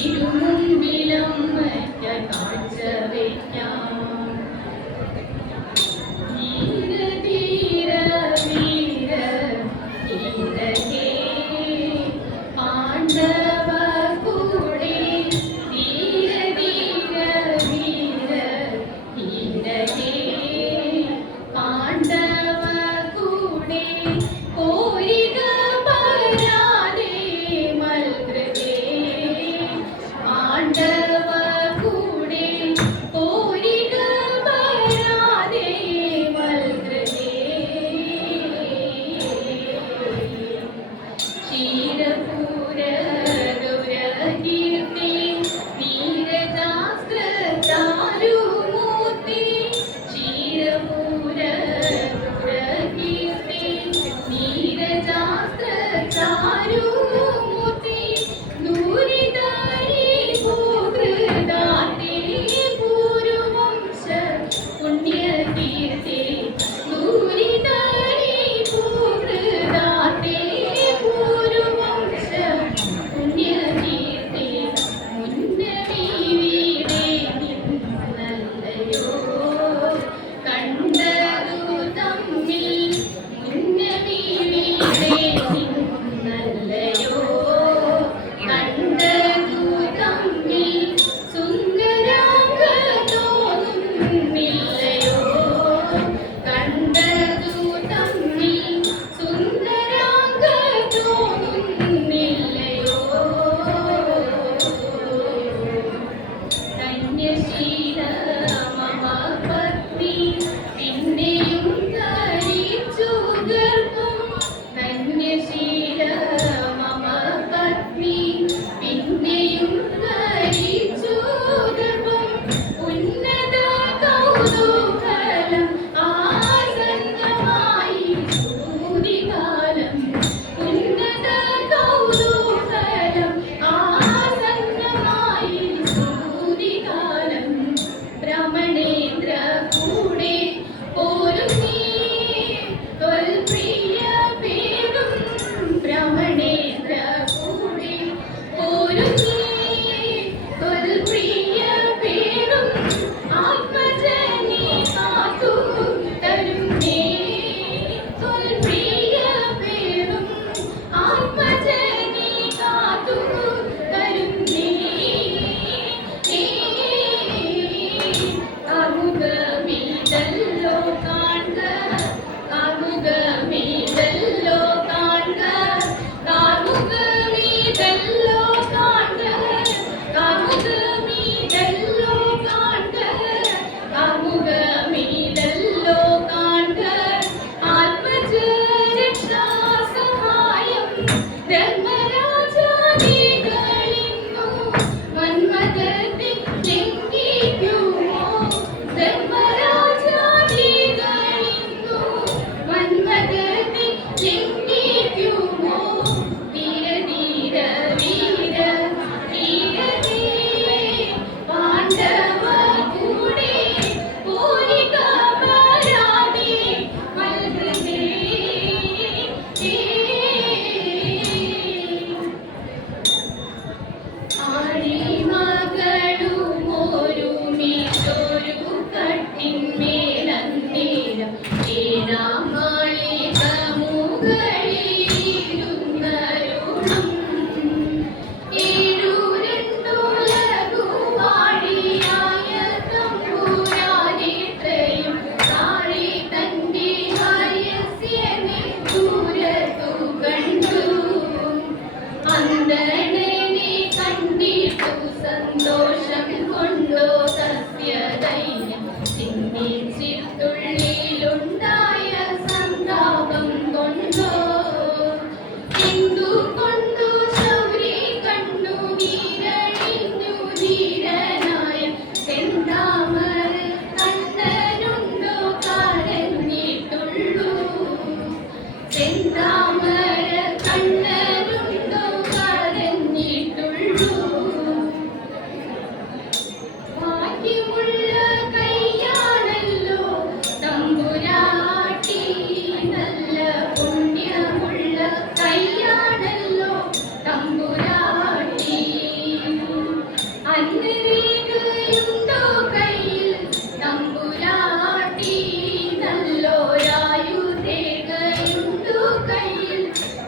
തിരുമുമ്പിലമ്മയ്ക്ക് കാഴ്ച വയ്ക്കാം.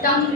Então,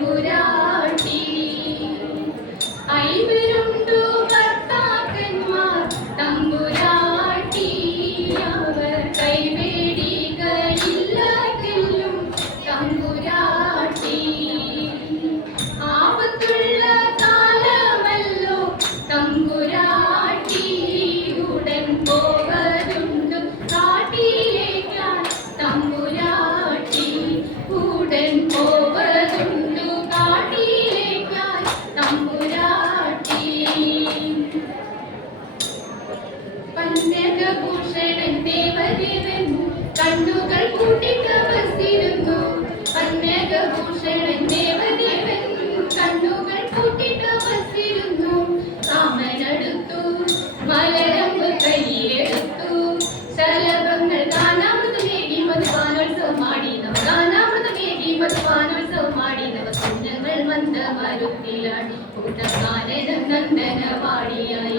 മരുത്തിലാടി